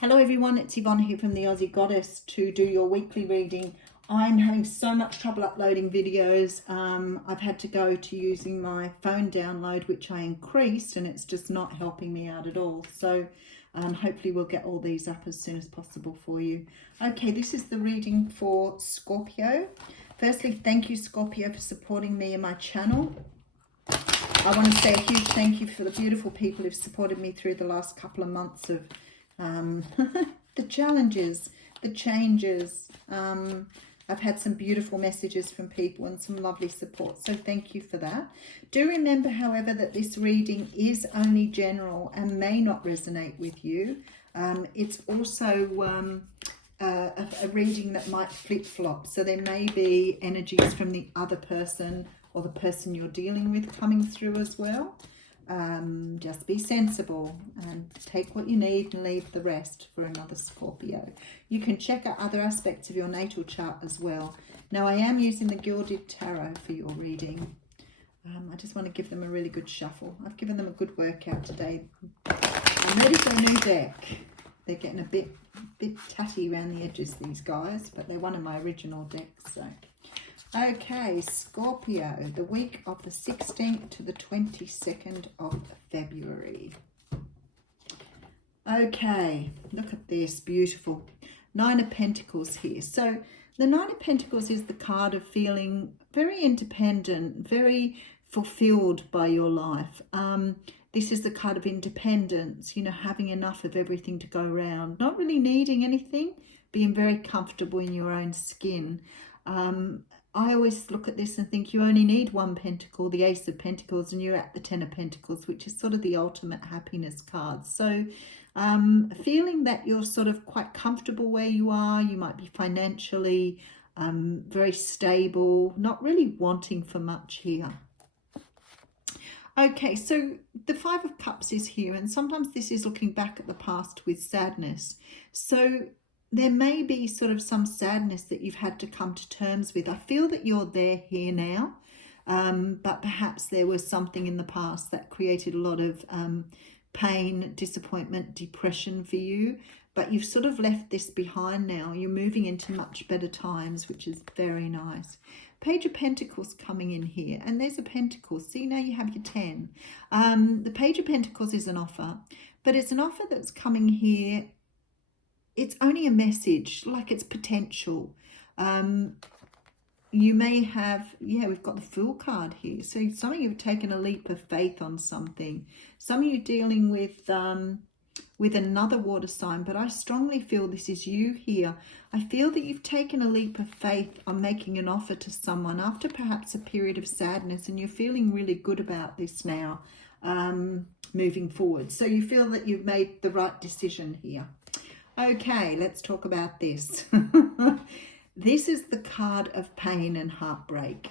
Hello everyone, it's Yvonne here from the Aussie Goddess to do your weekly reading. I'm having so much trouble uploading videos. I've had to go to using my phone download, which I increased, and it's just not helping me out at all. So hopefully we'll get all these up as soon as possible for you. Okay, this is the reading for Scorpio. Firstly, thank you Scorpio for supporting me and my channel. I want to say a huge thank you for the beautiful people who've supported me through the last couple of months of the challenges, the changes. I've had some beautiful messages from people and some lovely support, so thank you for that. Do remember, however, that this reading is only general and may not resonate with you. It's also a reading that might flip-flop, so there may be energies from the other person or the person you're dealing with coming through as well. Just be sensible and take what you need and leave the rest for another Scorpio. You can check out other aspects of your natal chart as well. Now, I am using the Gilded Tarot for your reading. I just want to give them a really good shuffle. I've given them a good workout today. I'm ready for a new deck. They're getting a bit tatty around the edges, these guys, but they're one of my original decks. So. Okay, Scorpio, the week of the 16th to the 22nd of February. Okay, look at this, beautiful. Nine of Pentacles here. So the Nine of Pentacles is the card of feeling very independent, very fulfilled by your life. This is the card of independence, you know, having enough of everything to go around, not really needing anything, being very comfortable in your own skin. I always look at this and think you only need one pentacle, the Ace of Pentacles, and you're at the Ten of Pentacles, which is sort of the ultimate happiness card. So feeling that you're sort of quite comfortable where you are, you might be financially very stable, not really wanting for much here. Okay, so the Five of Cups is here, and sometimes this is looking back at the past with sadness. So there may be sort of some sadness that you've had to come to terms with. I feel that you're there here now, but perhaps there was something in the past that created a lot of pain, disappointment, depression for you, but you've sort of left this behind now. You're moving into much better times, which is very nice. Page of Pentacles coming in here, and there's a Pentacle. See, now you have your 10. The Page of Pentacles is an offer, but it's an offer that's coming here. It's only a message, like it's potential. You may have, we've got the Fool card here. So some of you have taken a leap of faith on something. Some of you dealing with another water sign, but I strongly feel this is you here. I feel that you've taken a leap of faith on making an offer to someone after perhaps a period of sadness, and you're feeling really good about this now, moving forward. So you feel that you've made the right decision here. Okay, let's talk about this. This is the card of pain and heartbreak.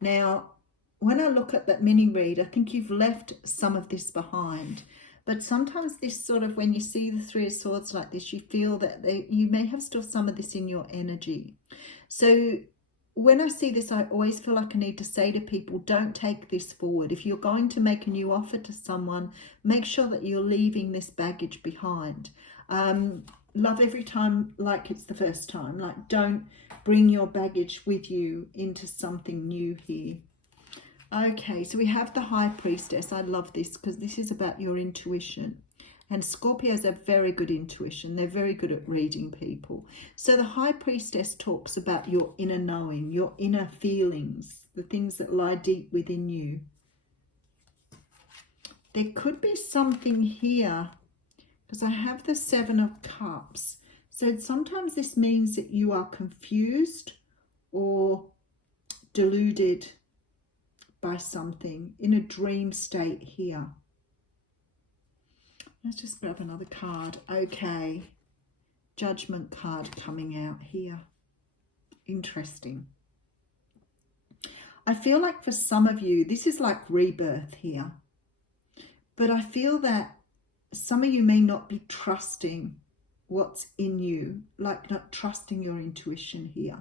Now, when I look at that mini read, I think you've left some of this behind. But sometimes this sort of, when you see the Three of Swords like this, you feel that you may have still some of this in your energy. So when I see this, I always feel like I need to say to people, don't take this forward. If you're going to make a new offer to someone, make sure that you're leaving this baggage behind. Love every time like it's the first time. Like, don't bring your baggage with you into something new here. Okay, so we have the High Priestess. I love this because this is about your intuition. And Scorpios have very good intuition. They're very good at reading people. So the High Priestess talks about your inner knowing, your inner feelings, the things that lie deep within you. There could be something here, because I have the Seven of Cups. So sometimes this means that you are confused or deluded by something, in a dream state here. Let's just grab another card. Okay, Judgment card coming out here. Interesting. I feel like for some of you, this is like rebirth here. But I feel that some of you may not be trusting what's in you, like not trusting your intuition here.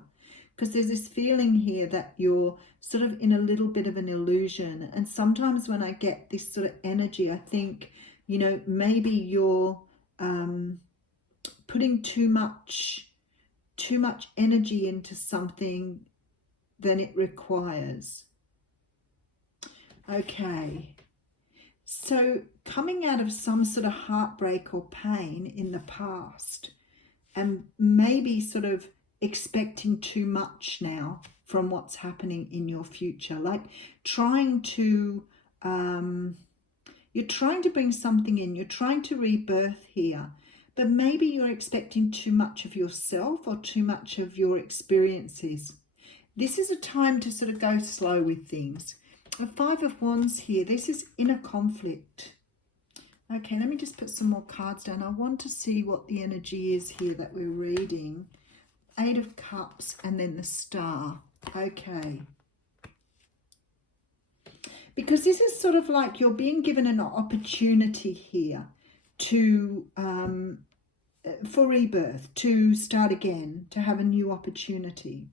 Because there's this feeling here that you're sort of in a little bit of an illusion. And sometimes when I get this sort of energy, I think, you know, maybe you're putting too much energy into something than it requires. Okay, so coming out of some sort of heartbreak or pain in the past, and maybe sort of expecting too much now from what's happening in your future, like trying to you're trying to bring something in, you're trying to rebirth here, but maybe you're expecting too much of yourself or too much of your experiences. This is a time to sort of go slow with things. The Five of Wands here, this is inner conflict. Okay, let me just put some more cards down. I want to see what the energy is here that we're reading. Eight of Cups and then the Star. Okay. Because this is sort of like you're being given an opportunity here to for rebirth, to start again, to have a new opportunity.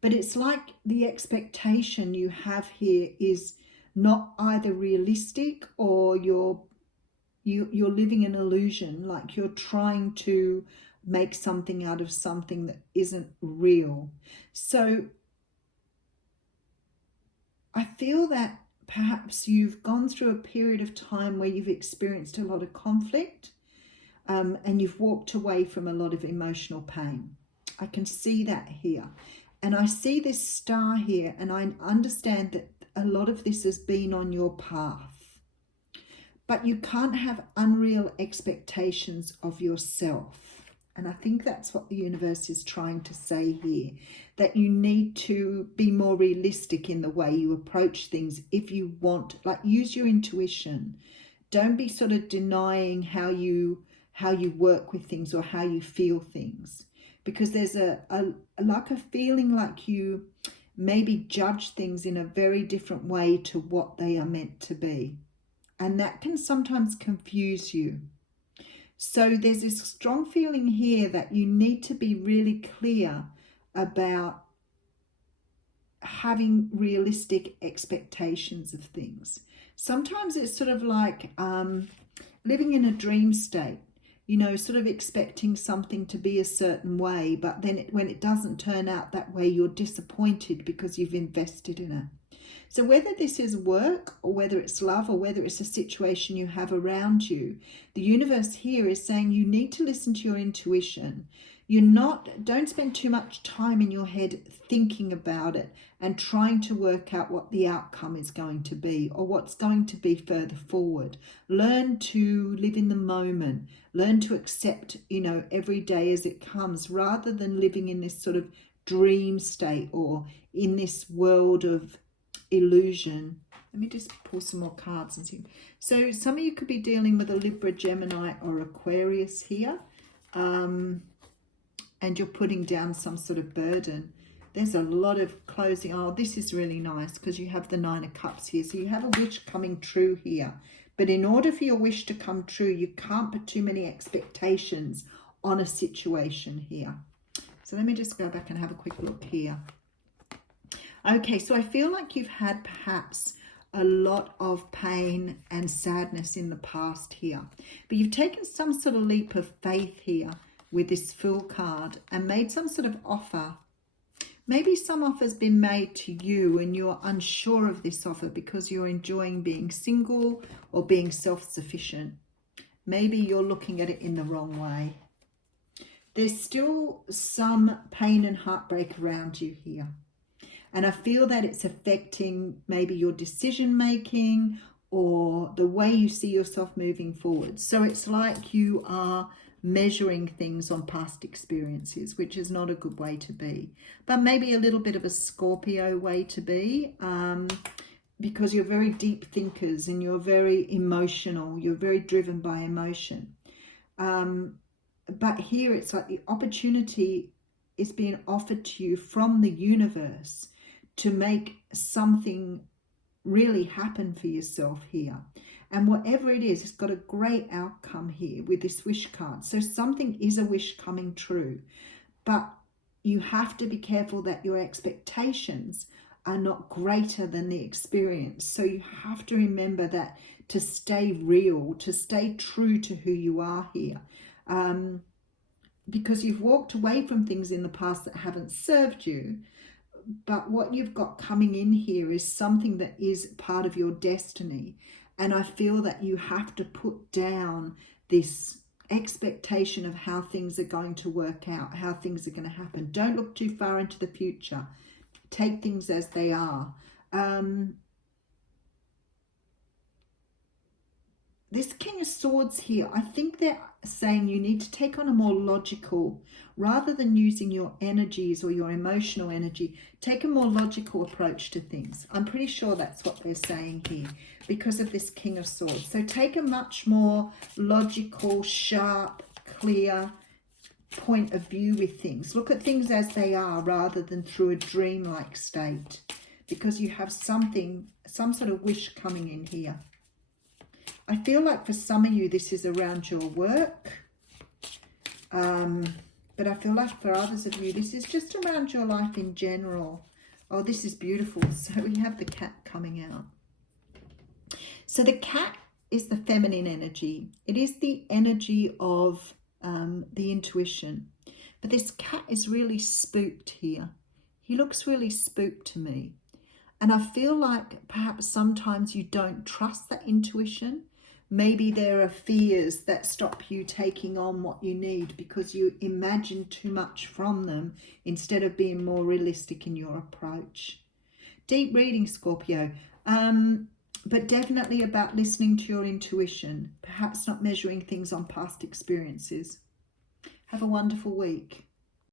But it's like the expectation you have here is not either realistic, or you're living an illusion, like you're trying to make something out of something that isn't real. So I feel that perhaps you've gone through a period of time where you've experienced a lot of conflict, and you've walked away from a lot of emotional pain. I can see that here. And I see this star here, and I understand that a lot of this has been on your path. But you can't have unreal expectations of yourself. And I think that's what the universe is trying to say here, that you need to be more realistic in the way you approach things if you want, like use your intuition. Don't be sort of denying how you work with things or how you feel things, because there's a feeling like you maybe judge things in a very different way to what they are meant to be. And that can sometimes confuse you. So there's this strong feeling here that you need to be really clear about having realistic expectations of things. Sometimes it's sort of like living in a dream state, you know, sort of expecting something to be a certain way, but then when it doesn't turn out that way, you're disappointed because you've invested in it. So whether this is work or whether it's love or whether it's a situation you have around you, the universe here is saying you need to listen to your intuition. Don't spend too much time in your head thinking about it and trying to work out what the outcome is going to be or what's going to be further forward. Learn to live in the moment. Learn to accept, every day as it comes, rather than living in this sort of dream state or in this world of illusion. Let me just pull some more cards and see. So some of you could be dealing with a Libra, Gemini or Aquarius here, and you're putting down some sort of burden. There's a lot of closing. Oh, this is really nice because you have the Nine of Cups here. So you have a wish coming true here. But in order for your wish to come true, you can't put too many expectations on a situation here. So let me just go back and have a quick look here. Okay, so I feel like you've had perhaps a lot of pain and sadness in the past here. But you've taken some sort of leap of faith here with this Fool card and made some sort of offer. Maybe some offer's been made to you and you're unsure of this offer because you're enjoying being single or being self-sufficient. Maybe you're looking at it in the wrong way. There's still some pain and heartbreak around you here. And I feel that it's affecting maybe your decision making or the way you see yourself moving forward. So it's like you are measuring things on past experiences, which is not a good way to be. But maybe a little bit of a Scorpio way to be, because you're very deep thinkers and you're very emotional. You're very driven by emotion. But here it's like the opportunity is being offered to you from the universe to make something really happen for yourself here. And whatever it is, it's got a great outcome here with this wish card. So something is a wish coming true. But you have to be careful that your expectations are not greater than the experience. So you have to remember that to stay real, to stay true to who you are here. because you've walked away from things in the past that haven't served you. But what you've got coming in here is something that is part of your destiny. And I feel that you have to put down this expectation of how things are going to work out, how things are going to happen. Don't look too far into the future. Take things as they are. This King of Swords here, I think they're saying you need to take on a more logical, rather than using your energies or your emotional energy, take a more logical approach to things. I'm pretty sure that's what they're saying here because of this King of Swords. So take a much more logical, sharp, clear point of view with things. Look at things as they are rather than through a dreamlike state, because you have something, some sort of wish coming in here. I feel like for some of you, this is around your work. But I feel like for others of you, this is just around your life in general. Oh, this is beautiful. So we have the cat coming out. So the cat is the feminine energy. It is the energy of the intuition. But this cat is really spooked here. He looks really spooked to me. And I feel like perhaps sometimes you don't trust that intuition. Maybe there are fears that stop you taking on what you need because you imagine too much from them instead of being more realistic in your approach. Deep reading, Scorpio, but definitely about listening to your intuition, perhaps not measuring things on past experiences. Have a wonderful week.